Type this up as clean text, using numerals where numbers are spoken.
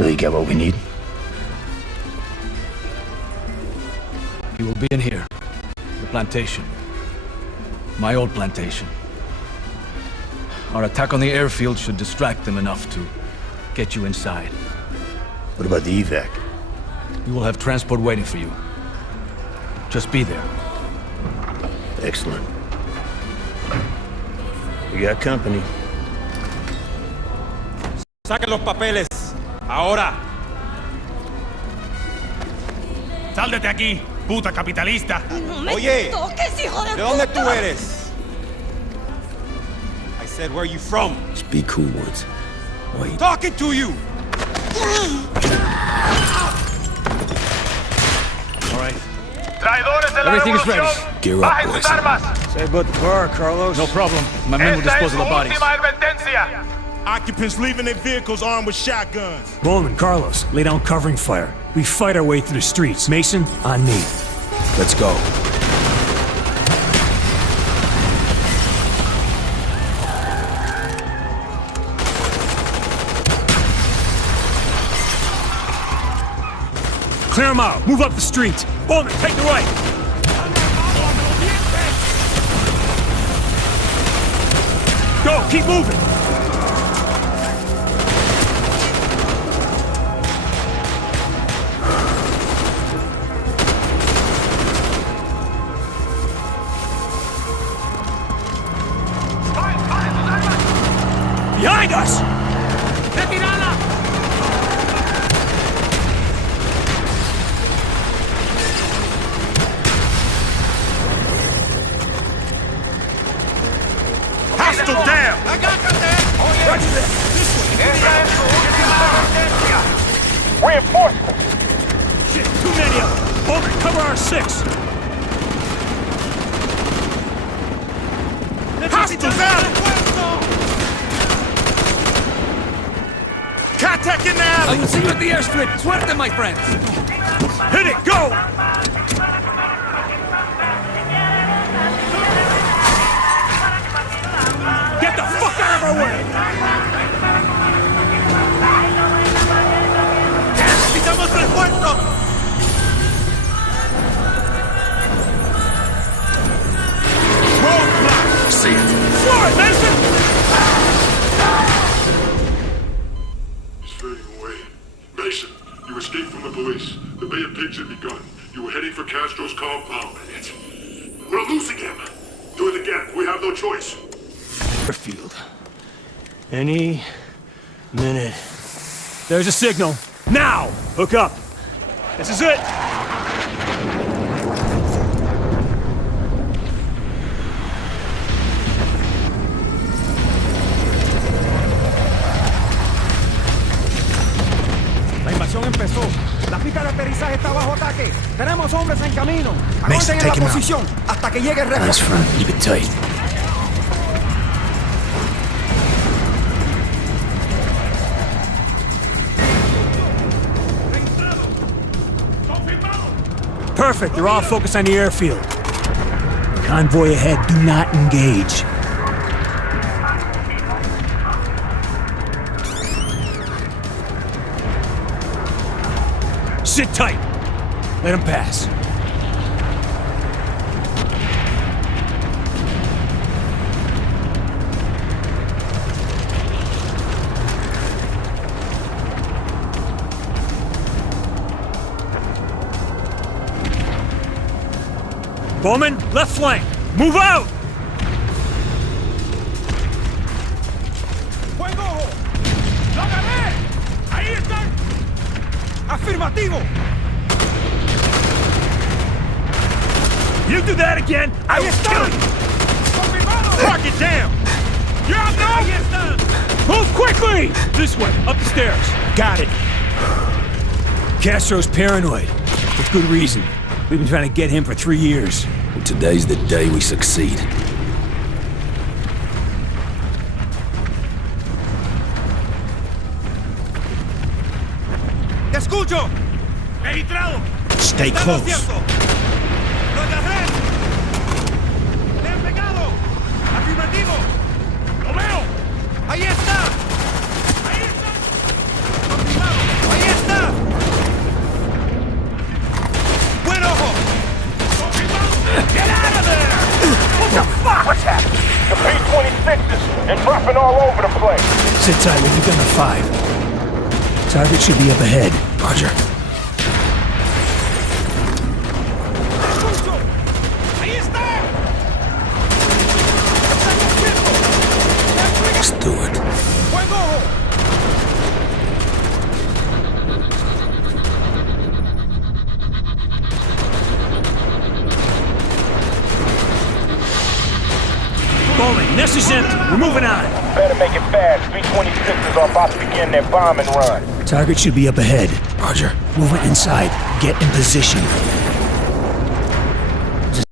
So you get what we need? He will be in here. The plantation. My old plantation. Our attack on the airfield should distract them enough to get you inside. What about the evac? We will have transport waiting for you. Just be there. Excellent. We got company. Saquen los papeles. Ahora. Sal de aquí, puta capitalista. No me Oye, toques, hijo de ¿de dónde puta. tú eres? I said, where are you from? Just be cool, Woods. Wait. Talking to you! All right. Traidores de la Everything is ready. revolución. Gear up, Bajen boys. sus armas. Say about the bar, Carlos. No problem. My men will Esta es dispose su of the bodies. última advertencia. Occupants leaving their vehicles armed with shotguns. Bowman, Carlos, lay down covering fire. We fight our way through the streets. Mason, on me. Let's go. Clear them out. Move up the street. Bowman, take the right. Go, keep moving. Behind us! ¡Retirada! Hostile down! Esta es su última advertencia. Shit, too many of them. Bowman, cover our six. Hostile down! Contact in the I alley! will see you at the airstrip. Suerte, my friends. Hit it, go! Get the fuck out of our way! ¡Necesitamos refuerzo! Roadblock! See it. Floor it, Mason! He's fading away. Mason, you escaped from the police. The Bay of Pigs had begun. You were heading for Castro's compound. We're losing him. Do it again. We have no choice. Airfield. Any minute. There's a signal. Now! Hook up. This is it! La invasión empezó. La pista de aterrizaje está bajo ataque. Tenemos hombres en camino. Mason, Aguanten en take la him out. posición hasta que llegue el Nice refuerzo. front. Keep it tight. Perfect. They're all focused on the airfield. Convoy ahead. Do not engage. Sit tight. Let them pass. Bowman, left flank. Move out! ¡Buen ojo! ¡Lo agarré! ¡Ahí están! ¡Afirmativo! You do that again, I ¡Ahí will están! kill you! ¡Confirmado! Mark it down! You're out now! ¡Ahí están! Move quickly! This way, up the stairs. Got it. Castro's paranoid. With good reason. We've been trying to get him for 3 years. Well, today's the day we succeed. ¡Te escucho! Registrado. Stay ¡Estamos close. cierto! ¡Lo agarré! ¡Le han pegado! ¡Afirmativo! Lo veo. ¡Ahí está! ¡Ahí está! ¡Confirmado! ¡Ahí moving all over the place. Sit tight, we'll be done at 5. Target should be up ahead. Roger. ¡Ahí está! Let's do it. ¡Buen ojo! Bowman, nest is empty. We're moving on. Better make it fast. B-26s are about to begin their bombing run. Target should be up ahead. Roger. Moving inside. Get in position.